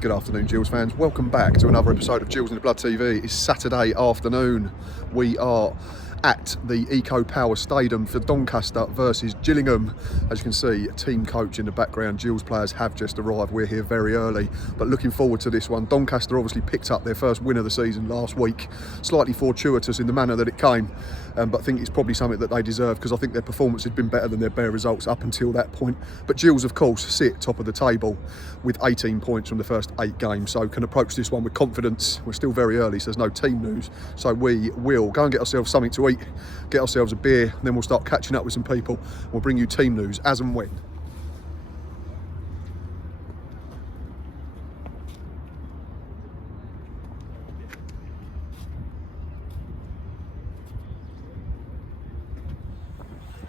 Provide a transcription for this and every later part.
Good afternoon, Gills fans. Welcome back to another episode of Gills in the Blood TV. It's Saturday afternoon. We are at the Eco Power Stadium for Doncaster versus Gillingham. As you can see, team coach in the background. Gills players have just arrived. We're here very early, but looking forward to this one. Doncaster obviously picked up their first win of the season last week. Slightly fortuitous in the manner that it came, but I think it's probably something that they deserve because I think their performance had been better than their bare results up until that point. But Gills, of course, sit top of the table with 18 points from the first 8 games, so can approach this one with confidence. We're still very early, so there's no team news, so we will go and get ourselves something to eat, get ourselves a beer, then we'll start catching up with some people. We'll bring you team news as and when.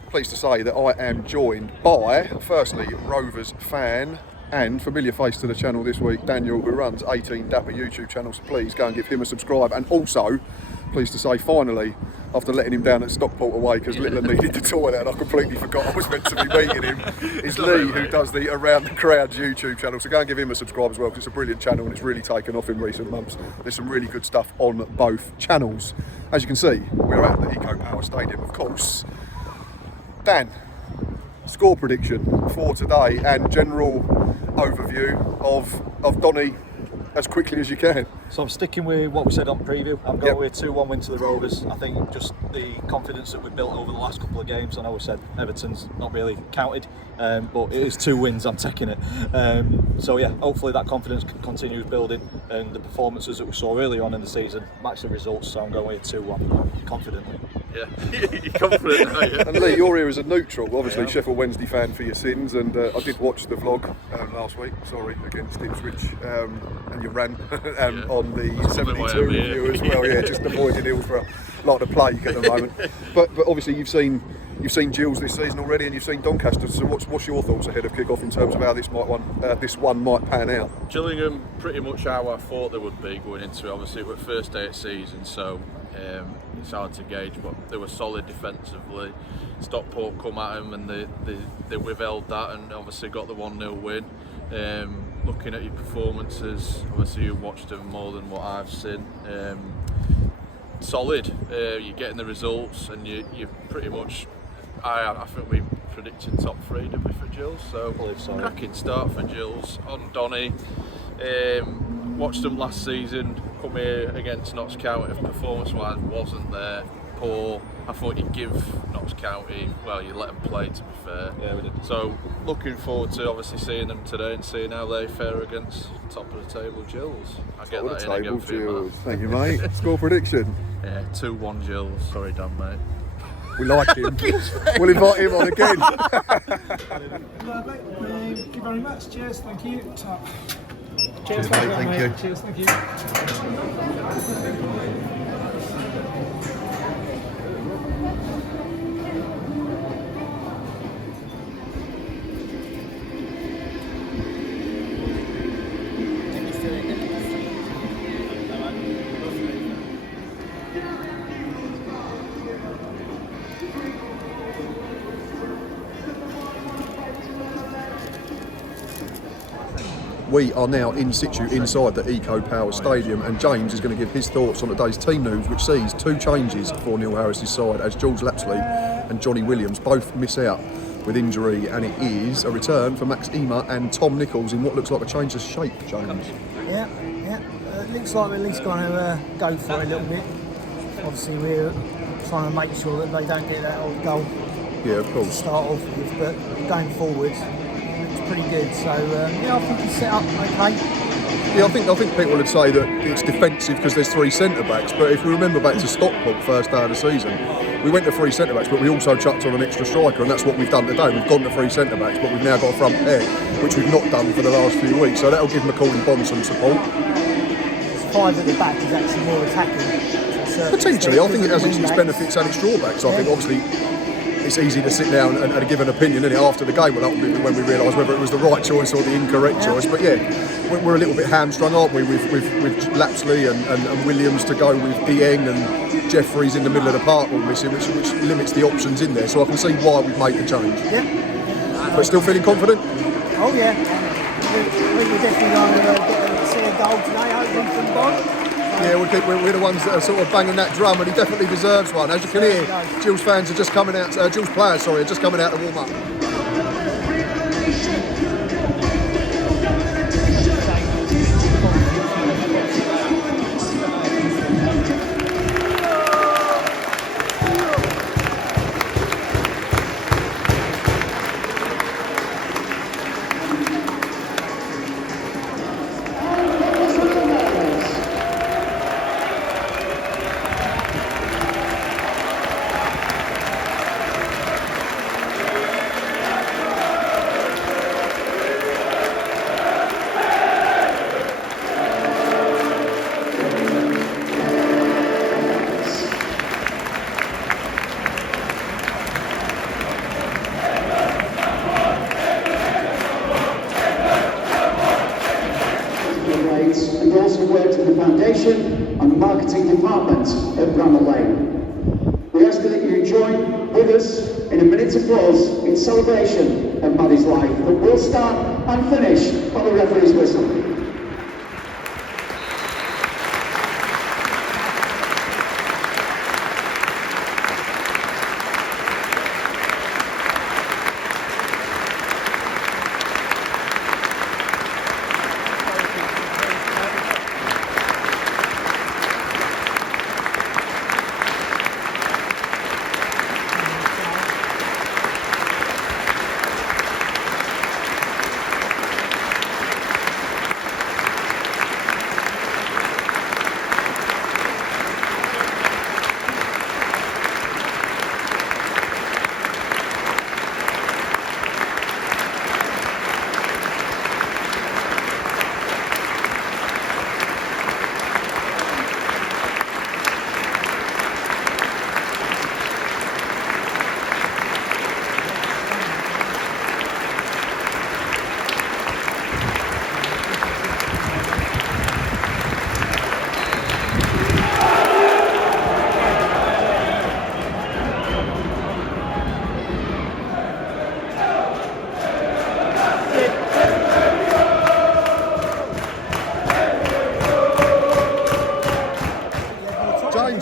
Pleased to say that I am joined by, firstly, Rovers fan and familiar face to the channel this week, Daniel, who runs 18 Dapper YouTube channel, so please go and give him a subscribe. And also, pleased to say, finally, after letting him down at Stockport away because Littler needed the toilet and I completely forgot I was meant to be meeting him, is Lee, who does the Around the Crowd YouTube channel. So go and give him a subscribe as well, because it's a brilliant channel and it's really taken off in recent months. There's some really good stuff on both channels. As you can see, we're at the Eco Power Stadium, of course. Dan, score prediction for today and general overview of Donny as quickly as you can. So I'm sticking with what we said on preview. I'm going with 2-1 win to the Rovers. I think just the confidence that we've built over the last couple of games. I know we said Everton's not really counted, but it is 2 wins, I'm taking it. So yeah, hopefully that confidence continues building and the performances that we saw early on in the season match the results, so I'm going with 2-1 confidently. Yeah, you're confident, aren't you? And Lee, you're here as a neutral, obviously Sheffield Wednesday fan for your sins, and I did watch the vlog last week, sorry, against Ipswich, and your rant on the 72 review as well, yeah, just avoiding Hillsborough, like the plague at the moment. But obviously you've seen Gills this season already, and you've seen Doncaster, so what's your thoughts ahead of kickoff in terms of how this one might pan out? Gillingham, pretty much how I thought they would be going into it. Obviously it was first day of season, so it's hard to gauge, but they were solid defensively. Stockport come at them and they withheld that and obviously got the 1-0 win. Looking at your performances, obviously you watched them more than what I've seen. Solid, you're getting the results and you pretty much, I think we predicted top 3, didn't we, for Gills? So cracking start for Gills on Donny. Watched them last season, come here against Notts County, performance-wise wasn't there, poor. I thought you'd give Notts County, well, you let them play, to be fair. Yeah, we did. So looking forward to obviously seeing them today and seeing how they fare against top of the table Gills. I get that in again for you, man. Thank you, mate. Score prediction? Yeah, 2-1 Gills. Sorry, Dan, mate. We like him. We'll invite him on again. Lovely. Thank you very much. Cheers. Thank you. Cheers, mate. Thank you. Cheers. Thank you. We are now in situ inside the Eco Power Stadium, and James is going to give his thoughts on today's team news, which sees 2 changes for Neil Harris's side as Jules Lapsley and Johnny Williams both miss out with injury, and it is a return for Max Emer and Tom Nichols in what looks like a change of shape, James. Yeah. It looks like we're at least going to go for it a little bit. Obviously we're trying to make sure that they don't get that old goal to start off with, but going forward it's pretty good. So I think it's set up okay. Yeah, I think people would say that it's defensive because there's 3 centre-backs, but if we remember back to Stockport first day of the season, we went to 3 centre-backs, but we also chucked on an extra striker, and that's what we've done today. We've gone to 3 centre-backs, but we've now got a front pair, which we've not done for the last few weeks, so that'll give McCauley Bond some support. 5 at the back is actually more attacking. Potentially, I think it has its benefits and its drawbacks. I think obviously it's easy to sit down and give an opinion in it after the game, but that will be when we realise whether it was the right choice or the incorrect choice. But yeah, we're a little bit hamstrung, aren't we, with Lapsley and Williams to go with Dieng and Jeffries in the middle of the park all missing, which limits the options in there. So I can see why we've made the change. Yeah. But still feeling confident? Oh yeah. We're definitely going to get goal today, hopefully from Bond. Yeah, we're the ones that are sort of banging that drum, and he definitely deserves one. As you can hear, Gills fans are just coming out. Gills players, sorry, are just coming out to warm up. And also worked in the foundation and marketing department at Bramall Lane. We ask that you join with us in a minute's applause in celebration of Maddie's life that will start and finish on the referee's whistle.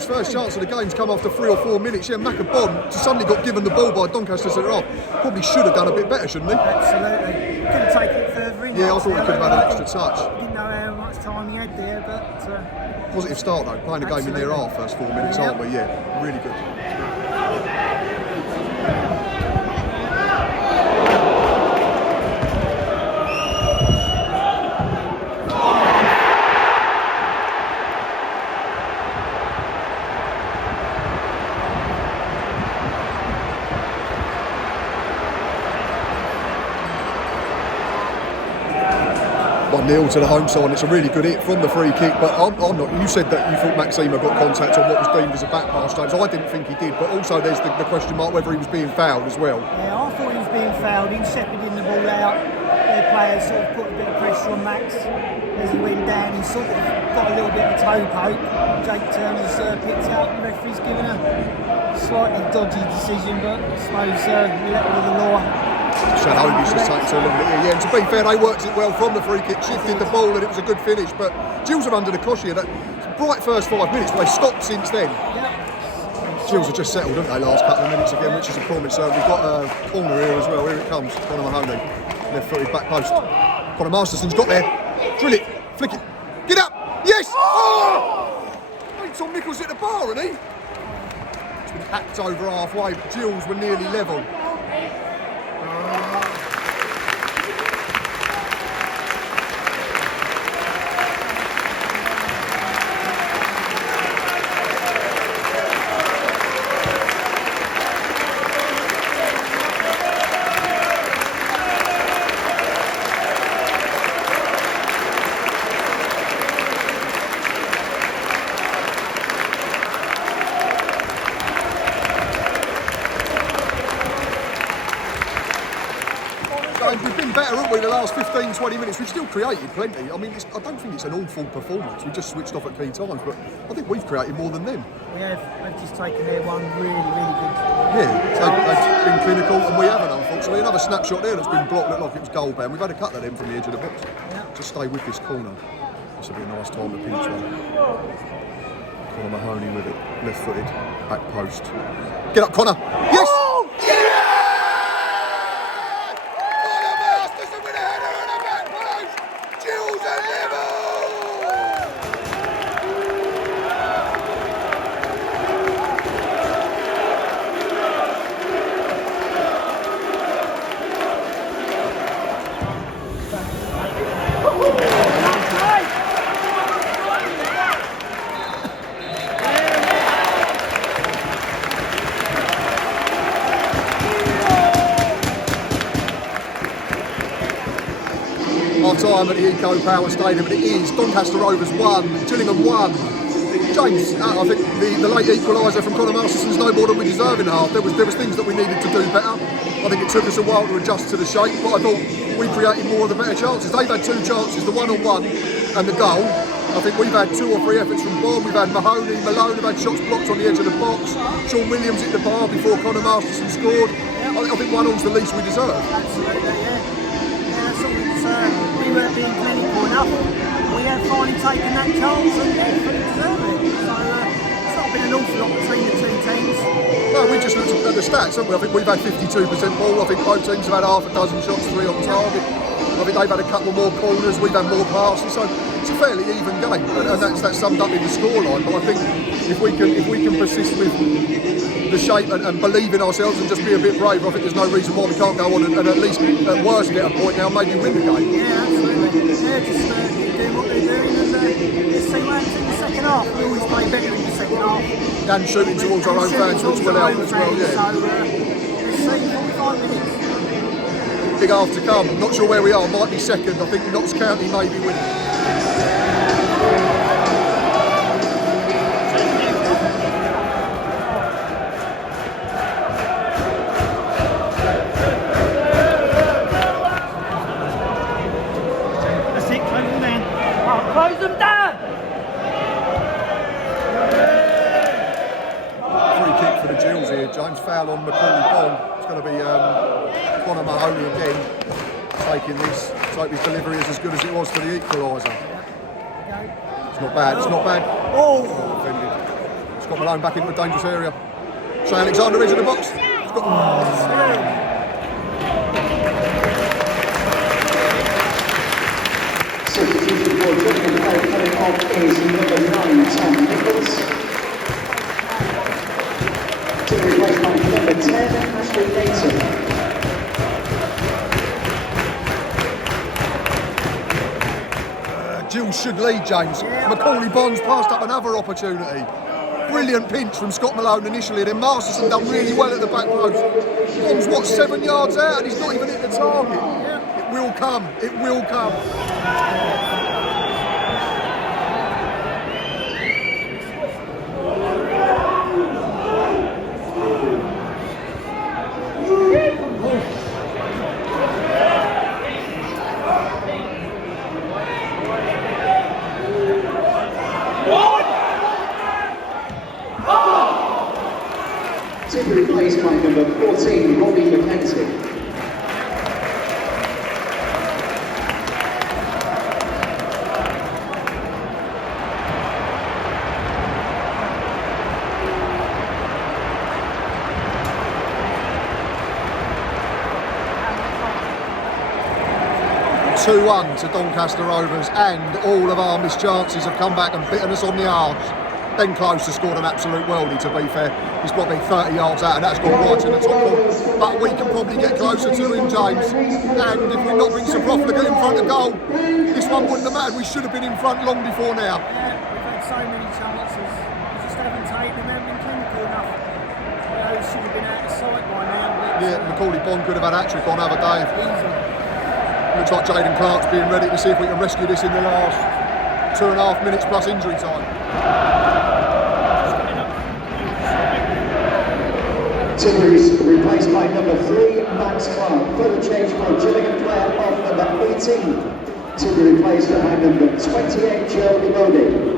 First chance of the game's come after 3 or 4 minutes. Yeah, Macabon suddenly got given the ball by Doncaster centre half. Probably should have done a bit better, shouldn't he? Absolutely. Could have taken it further in. Yeah, I thought he could have had an extra touch. Didn't know how much time he had there, but positive start though. Playing the game in their half first 4 minutes, aren't we? Yeah, really good. Nil to the home side. It's a really good hit from the free kick, but I'm not. You said that you thought Maxima got contact on what was deemed as a back pass, James. I didn't think he did, but also there's the question mark whether he was being fouled as well. Yeah, I thought he was being fouled. He was shepherding the ball out. Their players sort of put a bit of pressure on Max as he went down. He sort of got a little bit of a toe poke. Jake Turner's picked out. The referee's given a slightly dodgy decision, but I suppose letter of the law. Shanogi's just taken to a little bit here. Yeah, and to be fair, they worked it well from the free kick, shifted the ball, and it was a good finish. But Gills are under the cosh here. That bright first 5 minutes, but they stopped since then. Gills have just settled, haven't they, last couple of minutes again, which is a promise. We've got a corner here as well. Here it comes, Conor Mahoney, left-footed back post. Conor Masterson's got there. Drill it, flick it, get up. Yes! Oh! Tom Nichols hit the bar, hasn't he? It's been hacked over halfway, but Gills were nearly level. We've been better, haven't we, the last 15, 20 minutes. We've still created plenty. I mean, I don't think it's an awful performance. We just switched off at key times, but I think we've created more than them. We have. They've just taken their one really, really good. Yeah, they've been clinical, and we haven't, unfortunately. Another snapshot there that's been blocked, looked like it was goal bound. We've had a couple of them from the edge of the box. Yeah. Just stay with this corner. This will be a nice time to pinch one. Connor Mahoney with it, left-footed, back post. Get up, Connor. Yes! Oh! Yeah! Connor Masterson with a header and a back post. Gills at level. Time at the Eco Power Stadium, and it is Doncaster Rovers 1, Gillingham 1. James, I think the late equaliser from Connor Masterson's no more than we deserve in half. There was things that we needed to do better. I think it took us a while to adjust to the shape, but I thought we created more of the better chances. They've had 2 chances, the one-on-one and the goal. I think we've had 2 or 3 efforts from Bob. We've had Mahoney, Malone have had shots blocked on the edge of the box. Sean Williams hit the bar before Connor Masterson scored. I think 1-0's the least we deserve. Absolutely, yeah. That's all we deserve. We weren't being clinical enough. We have finally taken that chance and fully deserve it. So it's not been an awful lot between the 2 teams. No, we just looked at the stats, haven't we? I think we've had 52% ball. I think both teams have had half a dozen shots, 3 on target. I think they've had a couple more corners, we've had more passes, so it's a fairly even game, and that's summed up in the scoreline. But I think if we can persist with the shape and believe in ourselves and just be a bit brave, I think there's no reason why we can't go on and at least at worst get a point now, maybe win the game. Yeah, absolutely. Yeah, just keep doing what they're doing and let's see what happens in the second half. We always play better in the second half. And shooting towards our own fans, which will help as well, yeah. So let's see, 45 minutes. Big half to come. Not sure where we are. Might be second. I think Notts County may be winning. That's it. Close them down. Oh, close them down. Free kick for the Gills here. James, foul on Macaulay Bond. It's going to be Connor Mahoney again taking this. Let's hope his delivery is as good as it was for the equaliser. It's not bad, it's not bad. Oh! Offended. Scott Malone back into a dangerous area. Shay Alexander into the box. It's got... Substitution for Gillingham coming off is number 9, Tom Nichols. To be replaced by number 10, Ashley Naton. Gills should lead, James. Macaulay Bonds passed up another opportunity. Brilliant pinch from Scott Malone initially, then Masterson done really well at the back post. Bonds, what, 7 yards out and he's not even hit the target. It will come, it will come. To be replaced by number 14, Robbie McKenzie. (2-1) to Doncaster Rovers, and all of our missed chances have come back and bitten us on the arse. Ben Close has scored an absolute worldie, to be fair. He's probably 30 yards out and that's gone right in the top corner. But we can probably get closer to him, James. And if we're not being so profligate in front of goal, this one wouldn't have mattered. We should have been in front long before now. Yeah, we've had so many chances. We just haven't taken them, haven't been clinical enough. Those should have been out of sight by now. But, Yeah, Macaulay Bond could have had a hat-trick on other day. easy. Looks like Jaden Clark's being ready to see if we can rescue this in the last 2.5 minutes plus injury time. Timbers replaced by number 3, Max Clark. Further change for Gillingham player of number 18 to be replaced by number 28, Joe Imodi.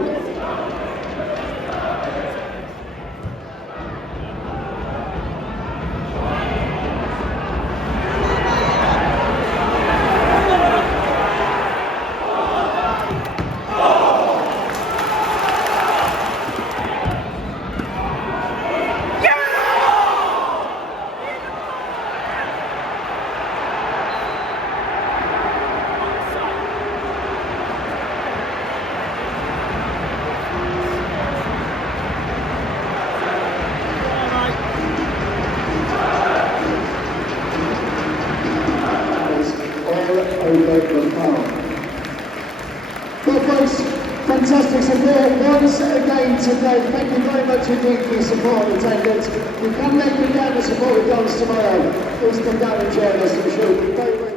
today. Thank you very much indeed for your support and attendance. You can make me down to support the Gills tomorrow. Please come down and join us. I'm sure it'll be very, very